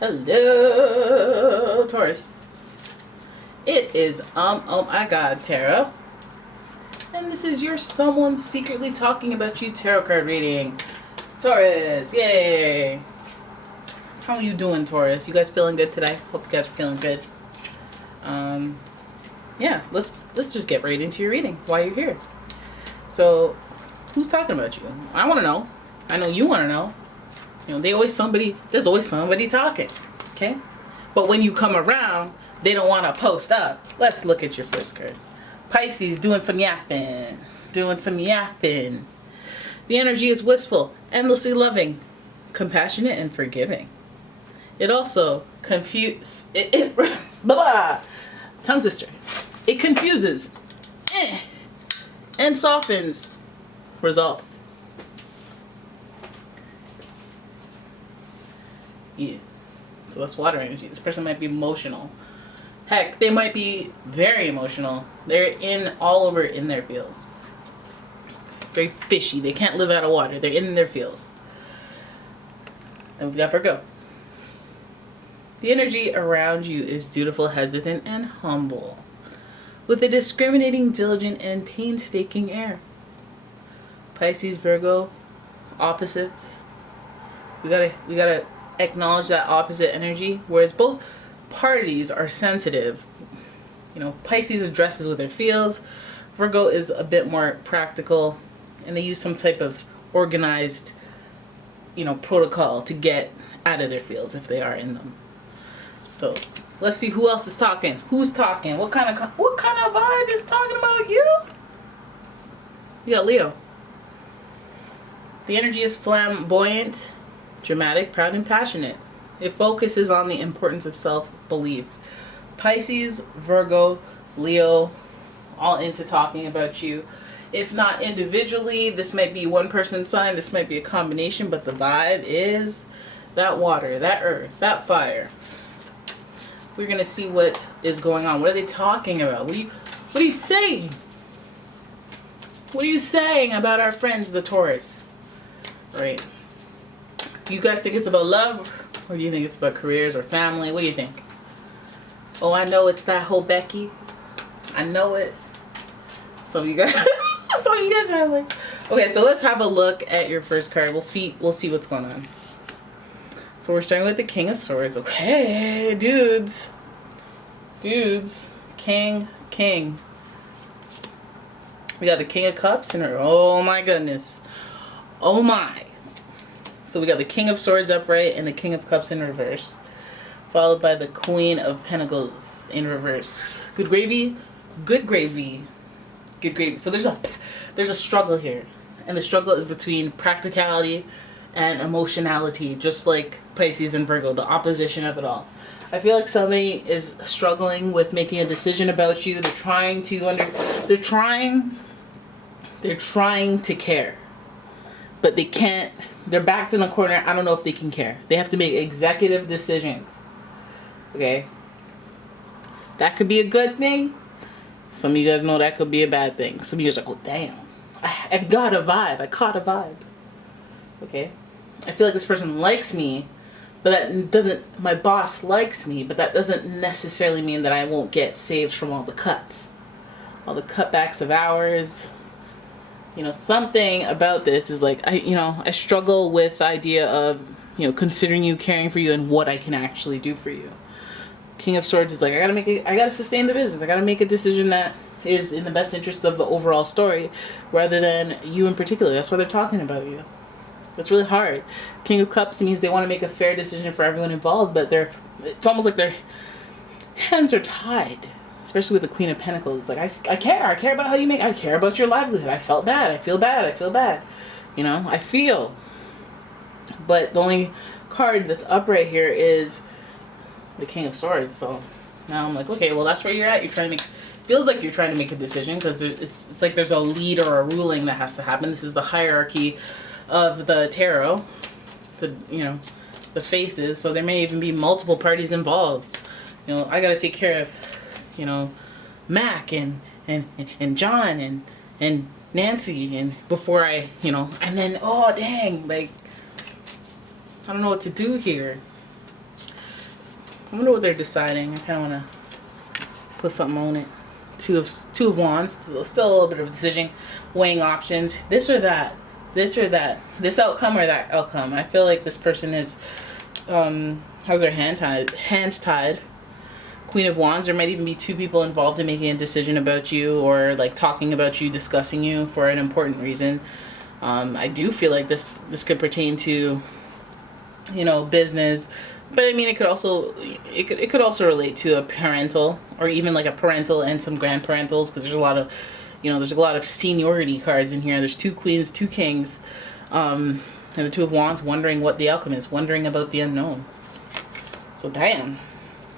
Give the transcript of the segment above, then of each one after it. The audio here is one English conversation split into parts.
Hello, Taurus. It is oh my god, tarot. And this is your someone secretly talking about you tarot card reading. Taurus, yay. How are you doing, Taurus? You guys feeling good today? Hope you guys are feeling good. Yeah, let's just get right into your reading while you're here. So, who's talking about you? I want to know. I know you want to know. You know, there's always somebody talking, okay? But when you come around, they don't want to post up. Let's look at your first card. Pisces, doing some yapping. The energy is wistful, endlessly loving, compassionate, and forgiving. It also tongue twister. It confuses and softens. Resolve. Yeah. So that's water energy. This person might be emotional. Heck, they might be very emotional. They're all over in their feels. Very fishy. They can't live out of water. They're in their feels. Then we've got Virgo. The energy around you is dutiful, hesitant, and humble, with a discriminating, diligent, and painstaking air. Pisces, Virgo, opposites. We gotta acknowledge that opposite energy, whereas both parties are sensitive. You know, Pisces addresses with their feels. Virgo is a bit more practical, and they use some type of organized, protocol to get out of their feels if they are in them. So let's see who else is talking. Who's talking? What kind of vibe is talking about you? We got Leo. The energy is flamboyant, dramatic, proud, and passionate. It focuses on the importance of self-belief. Pisces, Virgo, Leo, all into talking about you. If not individually, this might be one person's sign, this might be a combination, but the vibe is that water, that earth, that fire. We're going to see what is going on. What are they talking about? What are you saying? What are you saying about our friends, the Taurus? Right. You guys think it's about love, or do you think it's about careers or family? What do you think? Oh, I know it's that whole Becky. I know it. Some of you guys are like, okay, so let's have a look at your first card. We'll see what's going on. So we're starting with the King of Swords. Okay, dudes, King. We got the King of Cups in her. Oh my goodness. Oh my. So we got the King of Swords upright and the King of Cups in reverse, followed by the Queen of Pentacles in reverse. Good gravy. So there's a struggle here, and the struggle is between practicality and emotionality, just like Pisces and Virgo, the opposition of it all. I feel like somebody is struggling with making a decision about you. They're trying to care, but they can't. They're backed in a corner. I don't know if they can care. They have to make executive decisions. Okay? That could be a good thing. Some of you guys know that could be a bad thing. Some of you guys are like, oh, damn. I got a vibe. I caught a vibe. Okay? I feel like this person likes me, but my boss likes me, but that doesn't necessarily mean that I won't get saves from all the cuts. All the cutbacks of hours. Something about this is like, I struggle with the idea of, considering you, caring for you, and what I can actually do for you. King of Swords is like, I gotta sustain the business. I gotta make a decision that is in the best interest of the overall story, rather than you in particular. That's why they're talking about you. It's really hard. King of Cups means they want to make a fair decision for everyone involved, but it's almost like their hands are tied. Especially with the Queen of Pentacles. It's like, I care about how you make, I care about your livelihood. I feel bad. I feel. I feel. But the only card that's upright here is the King of Swords. So now I'm like, okay, well, that's where you're at. Feels like you're trying to make a decision, because it's like there's a lead or a ruling that has to happen. This is the hierarchy of the tarot, the faces. So there may even be multiple parties involved. I got to take care of, Mac and John and Nancy, and before and then, oh dang, like, I don't know what to do here. I wonder what they're deciding. I kind of want to put something on it. Two of Wands. Still a little bit of a decision. Weighing options. This or that. This or that. This outcome or that outcome. I feel like this person is has their hands tied. Queen of Wands. There might even be two people involved in making a decision about you, or like talking about you, discussing you for an important reason. I do feel like this could pertain to, you know, business, but I mean it could also relate to a parental, or even like a parental and some grandparentals, because there's a lot of, you know, there's a lot of seniority cards in here. There's two queens, two kings, and the Two of Wands, wondering what the outcome is, wondering about the unknown. So damn.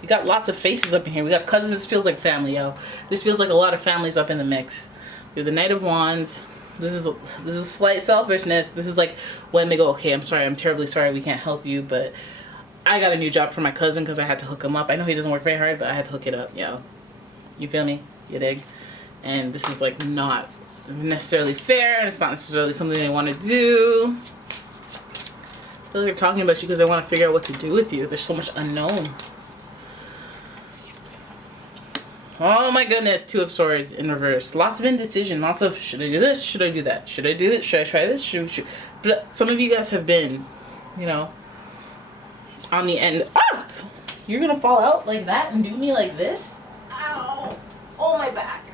We got lots of faces up in here. We got cousins. This feels like family, yo. This feels like a lot of families up in the mix. We have the Knight of Wands. This is slight selfishness. This is like when they go, okay, I'm sorry, I'm terribly sorry, we can't help you, but I got a new job for my cousin because I had to hook him up. I know he doesn't work very hard, but I had to hook it up, yo. You feel me? You dig? And this is like not necessarily fair, and it's not necessarily something they want to do. I feel like they're talking about you because they want to figure out what to do with you. There's so much unknown. Oh my goodness, Two of Swords in reverse. Lots of indecision, lots of, should I do this? Should I do that? Should I do this? Should I try this? But some of you guys have been, you know, on the end. Ah! You're gonna fall out like that and do me like this? Ow! Oh, my back.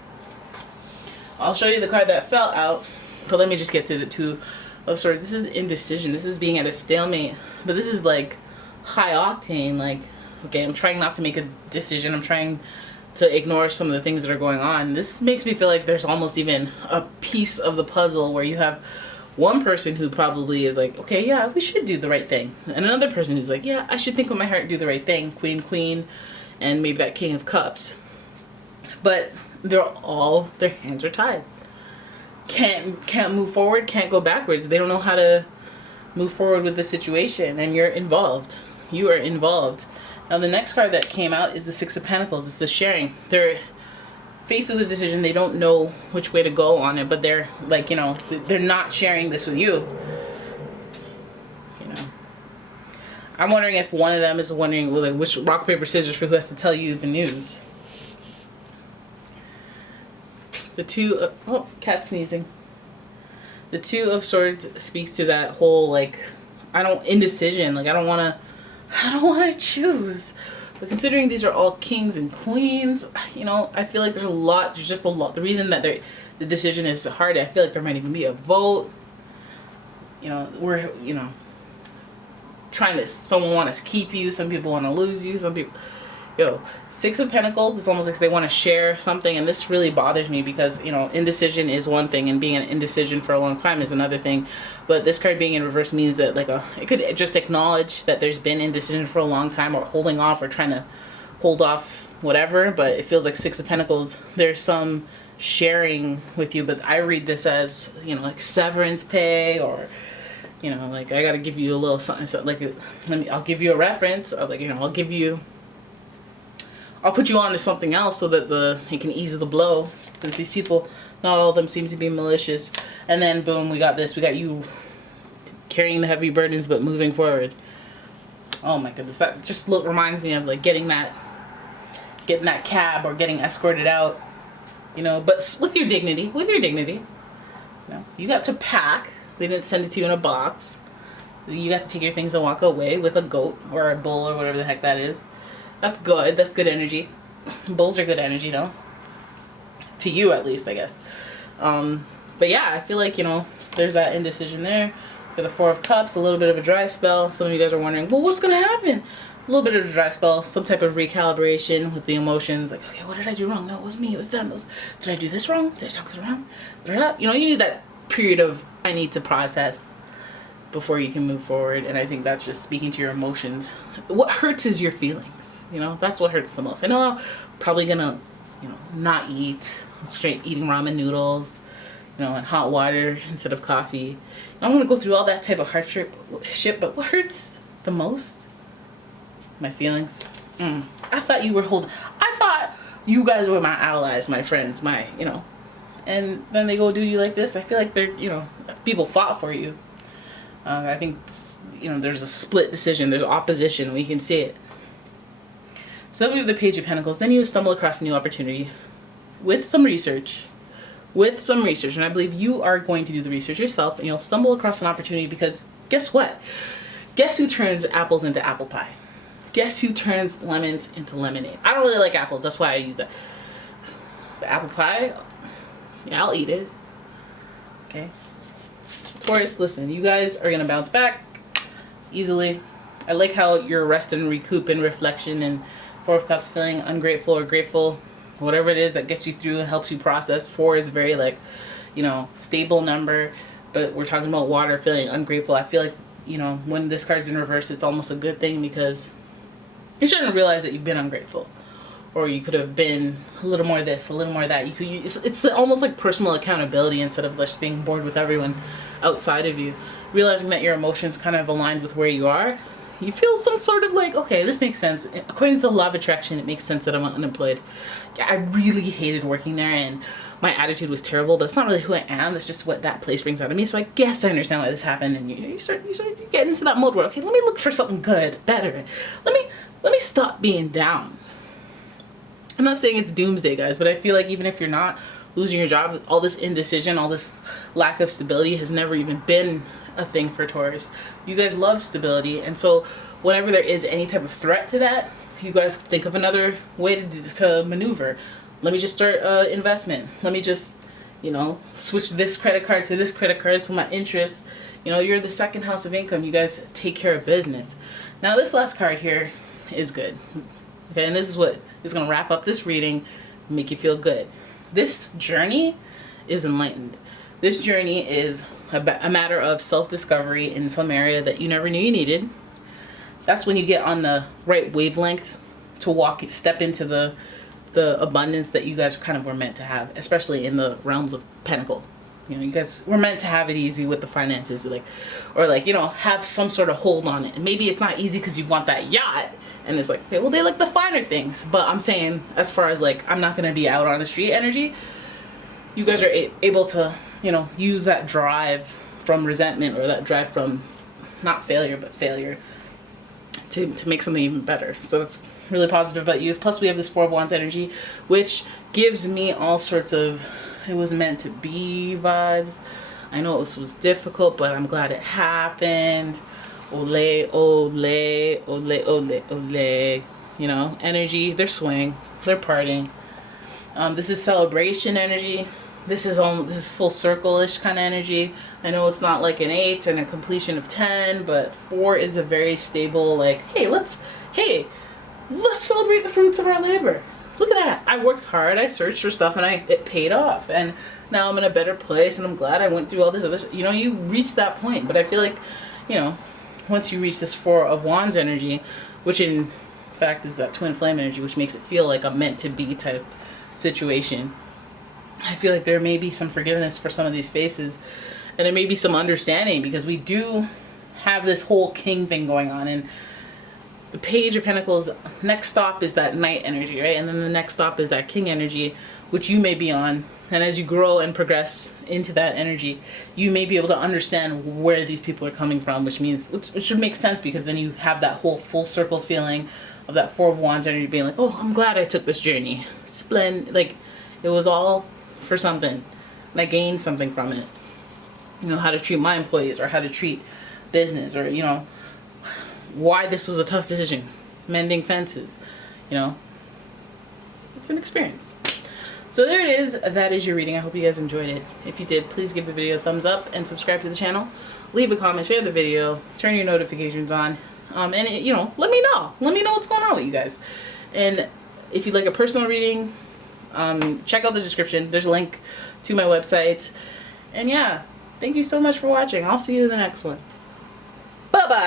I'll show you the card that fell out, but let me just get to the Two of Swords. This is indecision. This is being at a stalemate, but this is like high octane. Like, okay, I'm trying not to make a decision. I'm trying to ignore some of the things that are going on. This makes me feel like there's almost even a piece of the puzzle where you have one person who probably is like, okay, yeah, we should do the right thing, and another person who's like, yeah, I should think with my heart, do the right thing. Queen, and maybe that King of Cups. But their hands are tied. Can't move forward, can't go backwards. They don't know how to move forward with the situation, and you're involved. You are involved. Now the next card that came out is the Six of Pentacles. It's the sharing. They're faced with a decision. They don't know which way to go on it, but they're like, you know, they're not sharing this with you. You know, I'm wondering if one of them is wondering, well, like, which rock, paper, scissors for who has to tell you the news. The Two of, cat sneezing. The Two of Swords speaks to that whole, like, indecision. Like, I don't want to choose. But considering these are all kings and queens, you know, I feel like there's just a lot. The reason that the decision is hard, I feel like there might even be a vote. You know, we're, you know, someone wants to keep you, some people want to lose you, some people, Six of Pentacles, it's almost like they want to share something, and this really bothers me because, you know, indecision is one thing and being an indecision for a long time is another thing. But this card being in reverse means that, like, it could just acknowledge that there's been indecision for a long time, or holding off, or trying to hold off whatever. But it feels like Six of Pentacles, there's some sharing with you, but I read this as, you know, like severance pay, or, you know, like, I gotta give you a little something, like, I'll give you a reference, or, like, you know, I'll put you on to something else so that it can ease the blow, since these people, not all of them seem to be malicious. And then boom, we got this. We got you carrying the heavy burdens but moving forward. Oh my goodness, that just reminds me of, like, getting that cab or getting escorted out, you know, but with your dignity, You know, you got to pack. They didn't send it to you in a box. You got to take your things and walk away with a goat or a bull or whatever the heck that is. That's good. That's good energy. Bulls are good energy, no? To you, at least, I guess. But yeah, I feel like, you know, there's that indecision there. For the Four of Cups, a little bit of a dry spell. Some of you guys are wondering, well, what's going to happen? A little bit of a dry spell. Some type of recalibration with the emotions. Like, okay, what did I do wrong? No, it was me. It was them. Did I do this wrong? Did I talk to them wrong? You know, you need that period of, I need to process before you can move forward. And I think that's just speaking to your emotions. What hurts is your feelings. You know, that's what hurts the most. I know I'm probably gonna, you know, not eat, straight eating ramen noodles, you know, and hot water instead of coffee. I'm gonna go through all that type of hardship shit, but what hurts the most? My feelings. I thought you guys were my allies, my friends, you know. And then they go do you like this. I feel like they're, you know, people fought for you. I think, you know, there's a split decision. There's opposition. We can see it. So then we have the Page of Pentacles. Then you stumble across a new opportunity with some research. And I believe you are going to do the research yourself, and you'll stumble across an opportunity because guess what? Guess who turns apples into apple pie? Guess who turns lemons into lemonade? I don't really like apples, that's why I use that. The apple pie, yeah, I'll eat it. Okay. Taurus, listen, you guys are going to bounce back easily. I like how you're rest and recoup and reflection, and Four of Cups, feeling ungrateful or grateful. Whatever it is that gets you through and helps you process. 4 is very, like, you know, stable number, but we're talking about water, feeling ungrateful. I feel like, you know, when this card's in reverse, it's almost a good thing because you're starting to realize that you've been ungrateful, or you could have been a little more this, a little more that. It's almost like personal accountability instead of just being bored with everyone outside of you. Realizing that your emotions kind of aligned with where you are. You feel some sort of like, okay, this makes sense. According to the law of attraction, it makes sense that I'm unemployed. I really hated working there, and my attitude was terrible, but it's not really who I am. That's just what that place brings out of me. So I guess I understand why this happened, and you start getting into that mode where, okay, let me look for something good, better. Let me stop being down. I'm not saying it's doomsday, guys, but I feel like even if you're not losing your job, all this indecision, all this lack of stability has never even been a thing for Taurus. You guys love stability, and so whenever there is any type of threat to that, you guys think of another way to maneuver. Let me just start investment. Let me just, you know, switch this credit card to this credit card so my interest, you know, you're the second house of income. You guys take care of business. Now this last card here is good. Okay, and this is what is going to wrap up this reading, make you feel good. This journey is enlightened. This journey is a matter of self-discovery in some area that you never knew you needed. That's when you get on the right wavelength to step into the abundance that you guys kind of were meant to have, especially in the realms of Pentacle. You know, you guys were meant to have it easy with the finances, or you know, have some sort of hold on it. And maybe it's not easy because you want that yacht, and it's like, okay, well, they like the finer things. But I'm saying, as far as like, I'm not gonna be out on the street energy, you guys are able to, you know, use that drive from resentment, or that drive from not failure but failure, to make something even better. So that's really positive about you. Plus we have this Four of Wands energy, which gives me all sorts of it was meant to be vibes. I know this was difficult, but I'm glad it happened. Ole, ole, ole, ole, ole. You know, energy, they're swaying, they're partying. This is celebration energy. This is full circle-ish kind of energy. I know it's not like an 8 and a completion of 10, but 4 is a very stable, like, hey, let's celebrate the fruits of our labor. Look at that. I worked hard, I searched for stuff, and it paid off. And now I'm in a better place, and I'm glad I went through all this other, you know, you reach that point. But I feel like, you know, once you reach this Four of Wands energy, which in fact is that twin flame energy, which makes it feel like a meant to be type situation, I feel like there may be some forgiveness for some of these faces, and there may be some understanding, because we do have this whole king thing going on. And the Page of Pentacles, next stop is that Knight energy, right? And then the next stop is that King energy, which you may be on. And as you grow and progress into that energy, you may be able to understand where these people are coming from, which means it should make sense, because then you have that whole full circle feeling of that Four of Wands energy being like, oh, I'm glad I took this journey. Splendid. Like, it was all for something, and I gained something from it. You know, how to treat my employees, or how to treat business, or, you know, why this was a tough decision. Mending fences, you know, it's an experience. So there it is. That is your reading. I hope you guys enjoyed it. If you did, please give the video a thumbs up and subscribe to the channel. Leave a comment, share the video, turn your notifications on, and you know, let me know what's going on with you guys. And if you'd like a personal reading, check out the description. There's a link to my website. And yeah, thank you so much for watching. I'll see you in the next one. Bye bye.